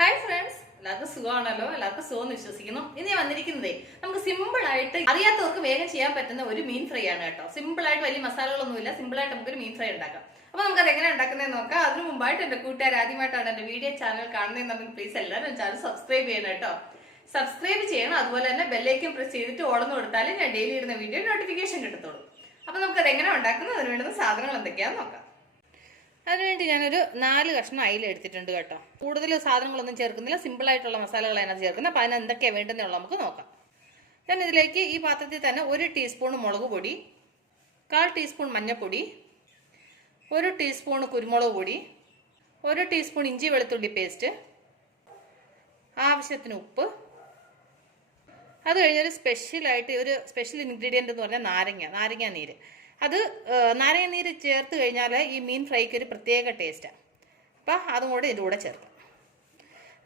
Hi friends, എല്ലാവർക്കും സുഖമാണല്ലോ. എല്ലാവർക്കും സുഖം വിശ്വസിക്കുന്നു. ഇനി വന്നിരിക്കുന്നതേ നമുക്ക് സിമ്പിൾ ആയിട്ട് അറിയാത്തവർക്ക് വേഗം ചെയ്യാൻ പറ്റുന്ന ഒരു മീൻ ഫ്രൈ ആണ് കേട്ടോ. സിമ്പിൾ ആയിട്ട് വലിയ മസാലകളൊന്നുമില്ല, സിമ്പിൾ ആയിട്ട് നമുക്കൊരു മീൻ ഫ്രൈ ഉണ്ടാക്കാം. അപ്പൊ നമുക്കത് എങ്ങനെ ഉണ്ടാക്കുന്നതെന്ന് നോക്കാം. അതിനു മുമ്പായിട്ട് എന്റെ കൂട്ടുകാർ ആദ്യമായിട്ടാണ് എന്റെ വീഡിയോ ചാനൽ കാണുന്നതെന്നുണ്ടെങ്കിൽ പ്ലീസ് എല്ലാവരും ചാനൽ സബ്സ്ക്രൈബ് ചെയ്യണം കേട്ടോ. സബ്സ്ക്രൈബ് ചെയ്യണം. അതുപോലെ തന്നെ ബെല്ലൈക്കൻ പ്രസ് ചെയ്തിട്ട് ഓളന്ന് കൊടുത്താലും ഞാൻ ഡെയിലി ഇടുന്ന വീഡിയോ നോട്ടിഫിക്കേഷൻ കിട്ടത്തുള്ളൂ. അപ്പൊ നമുക്കത് എങ്ങനെ ഉണ്ടാക്കുന്നത്, അതിന് വേണ്ടുന്ന സാധനങ്ങൾ എന്തൊക്കെയാണെന്ന് നോക്കാം. അതിനുവേണ്ടി ഞാനൊരു 4 കഷ്ണം അയില എടുത്തിട്ടുണ്ട് കേട്ടോ. കൂടുതൽ സാധനങ്ങളൊന്നും ചേർക്കുന്നില്ല, സിമ്പിളായിട്ടുള്ള മസാലകൾ അതിനകത്ത് ചേർക്കുന്നത്. അപ്പോൾ അതിന് എന്തൊക്കെയാണ് വേണ്ടതെന്നുള്ളത് നമുക്ക് നോക്കാം. ഞാൻ ഇതിലേക്ക് ഈ പാത്രത്തിൽ തന്നെ 1 ടീസ്പൂൺ മുളക് പൊടി, 1/4 ടീസ്പൂൺ മഞ്ഞൾപ്പൊടി, 1 ടീസ്പൂൺ കുരുമുളക് പൊടി, 1 ടീസ്പൂൺ ഇഞ്ചി വെളുത്തുള്ളി പേസ്റ്റ്, ആവശ്യത്തിന് ഉപ്പ്. അത് കഴിഞ്ഞൊരു സ്പെഷ്യൽ ഇൻഗ്രീഡിയൻ്റ് എന്ന് പറഞ്ഞാൽ നാരങ്ങ നീര്. അത് നാരങ്ങ നീര് ചേർത്ത് കഴിഞ്ഞാൽ ഈ മീൻ ഫ്രൈക്ക് ഒരു പ്രത്യേക ടേസ്റ്റാണ്. അപ്പം അതും കൂടെ ഇതിൻ്റെ കൂടെ ചേർക്കാം.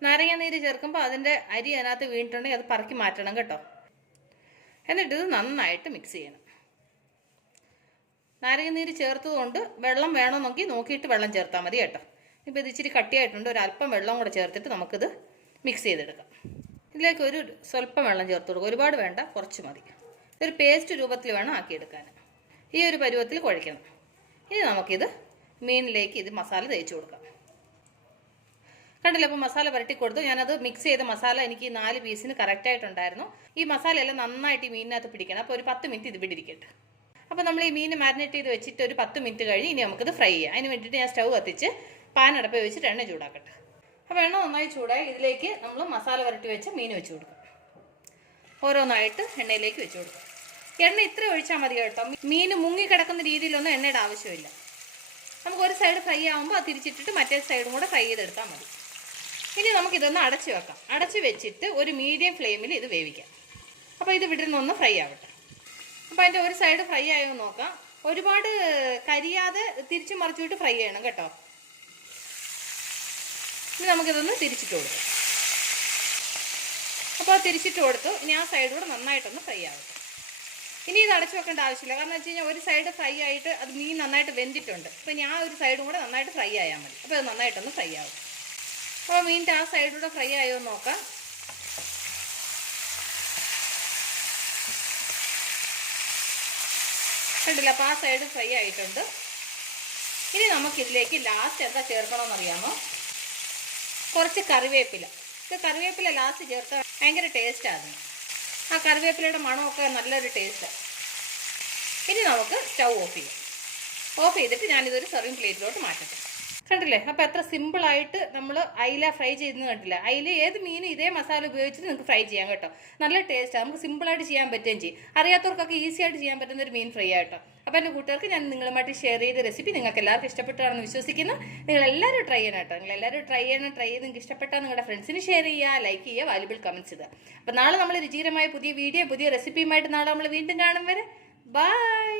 നാരങ്ങ നീര് ചേർക്കുമ്പോൾ അതിൻ്റെ അരി അതിനകത്ത് വീണിട്ടുണ്ടെങ്കിൽ അത് പറക്കി മാറ്റണം കേട്ടോ. എന്നിട്ട് ഇത് നന്നായിട്ട് മിക്സ് ചെയ്യണം. നാരങ്ങ നീര് ചേർത്തതുകൊണ്ട് വെള്ളം വേണമെന്നൊക്കെ നോക്കിയിട്ട് വെള്ളം ചേർത്താൽ മതി കേട്ടോ. ഇപ്പോൾ ഇത് ഇച്ചിരി കട്ടിയായിട്ടുണ്ട്, ഒരു അല്പം വെള്ളം കൂടെ ചേർത്തിട്ട് നമുക്കിത് മിക്സ് ചെയ്തെടുക്കാം. ഇതിലേക്ക് സ്വല്പം വെള്ളം ചേർത്ത് കൊടുക്കുക, ഒരുപാട് വേണ്ട, കുറച്ച് മതി. ഇതൊരു പേസ്റ്റ് രൂപത്തിൽ വേണം ആക്കിയെടുക്കാൻ. ഈ ഒരു പരുവത്തിൽ കുഴയ്ക്കണം. ഇനി നമുക്കിത് മീനിലേക്ക് ഇത് മസാല തേച്ച് കൊടുക്കാം. കണ്ടില്ല, അപ്പോൾ മസാല പുരട്ടി കൊടുത്തു. ഞാനത് മിക്സ് ചെയ്ത മസാല എനിക്ക് 4 പീസിന് കറക്റ്റായിട്ടുണ്ടായിരുന്നു. ഈ മസാലയെല്ലാം നന്നായിട്ട് ഈ മീനിനകത്ത് പിടിക്കണം. അപ്പോൾ ഒരു 10 മിനിറ്റ് ഇത് പിടിക്കട്ടെ. അപ്പോൾ നമ്മൾ ഈ മീൻ മാരിനേറ്റ് ചെയ്ത് വെച്ചിട്ട് ഒരു 10 മിനിറ്റ് കഴിഞ്ഞ് ഇനി നമുക്കിത് ഫ്രൈ ചെയ്യാം. അതിന് വേണ്ടിയിട്ട് ഞാൻ സ്റ്റൗ കത്തിച്ച് പാൻ അടപ്പ് വെച്ചിട്ട് എണ്ണ ചൂടാക്കട്ടെ. അപ്പോൾ എണ്ണ നന്നായി ചൂടായി ഇതിലേക്ക് നമ്മൾ മസാല പുരട്ടി വെച്ച് മീൻ വെച്ച് കൊടുക്കും. ഓരോന്നായിട്ട് എണ്ണയിലേക്ക് വെച്ച് കൊടുക്കും. എണ്ണ ഇത്ര ഒഴിച്ചാൽ മതി കേട്ടോ. മീൻ മുങ്ങിക്കിടക്കുന്ന രീതിയിലൊന്നും എണ്ണയുടെ ആവശ്യമില്ല. നമുക്ക് ഒരു സൈഡ് ഫ്രൈ ആകുമ്പോൾ അത് തിരിച്ചിട്ടിട്ട് മറ്റേ സൈഡും കൂടെ ഫ്രൈ ചെയ്തെടുത്താൽ മതി. ഇനി നമുക്കിതൊന്ന് അടച്ച് വെക്കാം. അടച്ച് വെച്ചിട്ട് ഒരു മീഡിയം ഫ്ലെയിമിൽ ഇത് വേവിക്കാം. അപ്പോൾ ഇത് വിടുന്നൊന്ന് ഫ്രൈ ആവട്ടെ. അപ്പോൾ അതിൻ്റെ ഒരു സൈഡ് ഫ്രൈ ആയോ നോക്കാം. ഒരുപാട് കരിയാതെ തിരിച്ചു മറിച്ചിട്ട് ഫ്രൈ ചെയ്യണം കേട്ടോ. ഇനി നമുക്കിതൊന്ന് തിരിച്ചിട്ട് കൊടുക്കാം. അപ്പോൾ തിരിച്ചിട്ട് കൊടുത്തു. ഇനി ആ സൈഡ് കൂടെ നന്നായിട്ടൊന്ന് ഫ്രൈ ആവട്ടെ. ഇനി ഇത് അടച്ചു വെക്കേണ്ട ആവശ്യമില്ല. കാരണം വെച്ച് കഴിഞ്ഞാൽ ഒരു സൈഡ് ഫ്രൈ ആയിട്ട് അത് മീൻ നന്നായിട്ട് വെന്തിട്ടുണ്ട്. അപ്പോൾ ഇനി ആ ഒരു സൈഡും കൂടെ നന്നായിട്ട് ഫ്രൈ ആയാൽ മതി. അപ്പോൾ അത് നന്നായിട്ടൊന്ന് ഫ്രൈ ആവും. അപ്പോൾ മീനിൻ്റെ ആ സൈഡൂടെ ഫ്രൈ ആയോ എന്ന് നോക്കാം. കണ്ടില്ല, അപ്പോൾ ആ സൈഡ് ഫ്രൈ ആയിട്ടുണ്ട്. ഇനി നമുക്കിതിലേക്ക് ലാസ്റ്റ് എന്താ ചേർക്കണമെന്നറിയാമോ? കുറച്ച് കറിവേപ്പില. ഇത് കറിവേപ്പില ലാസ്റ്റ് ചേർത്താൽ ഭയങ്കര ടേസ്റ്റാണ്. ആ കറിവേപ്പിലയുടെ മണമൊക്കെ നല്ലൊരു ടേസ്റ്റാണ്. ഇനി നമുക്ക് സ്റ്റൗ ഓഫ് ചെയ്യാം. ഓഫ് ചെയ്തിട്ട് ഞാനിതൊരു സെർവിങ് പ്ലേറ്റിലോട്ട് മാറ്റട്ടെ. കണ്ടില്ലേ, അപ്പോൾ എത്ര സിമ്പിളായിട്ട് നമ്മൾ അയില ഫ്രൈ ചെയ്തെന്ന് കണ്ടില്ല. അയില ഏത് മീനും ഇതേ മസാല ഉപയോഗിച്ചിട്ട് നിങ്ങൾക്ക് ഫ്രൈ ചെയ്യാം കേട്ടോ. നല്ല ടേസ്റ്റാണ്. നമുക്ക് സിമ്പിളായിട്ട് ചെയ്യാൻ പറ്റുകയും ചെയ്യും. അറിയാത്തവർക്കൊക്കെ ഈസി ആയിട്ട് ചെയ്യാൻ പറ്റുന്ന ഒരു മീൻ ഫ്രൈ ആയിട്ടോ. അപ്പോൾ എൻ്റെ കൂട്ടുകാർക്ക് ഞാൻ നിങ്ങളുമായിട്ട് ഷെയർ ചെയ്ത റെസിപ്പി നിങ്ങൾക്ക് എല്ലാവർക്കും ഇഷ്ടപ്പെട്ടാണെന്ന് വിശ്വസിക്കുന്നു. നിങ്ങളെല്ലാവരും ട്രൈ ചെയ്യണം കേട്ടോ. നിങ്ങളെല്ലാവരും ട്രൈ ചെയ്ത് നിങ്ങൾക്ക് ഇഷ്ടപ്പെട്ടാൽ നിങ്ങളുടെ ഫ്രണ്ട്സിന് ഷെയർ ചെയ്യുക, ലൈക്ക് ചെയ്യുക, വാല്യുബിൾ കമൻറ്റ്സ് ഇടുക. അപ്പോൾ നാളെ നമ്മൾ രുചികരമായ പുതിയ വീഡിയോ പുതിയ റെസിപ്പിയുമായിട്ട് നാളെ നമ്മൾ വീണ്ടും കാണും വരെ ബൈ.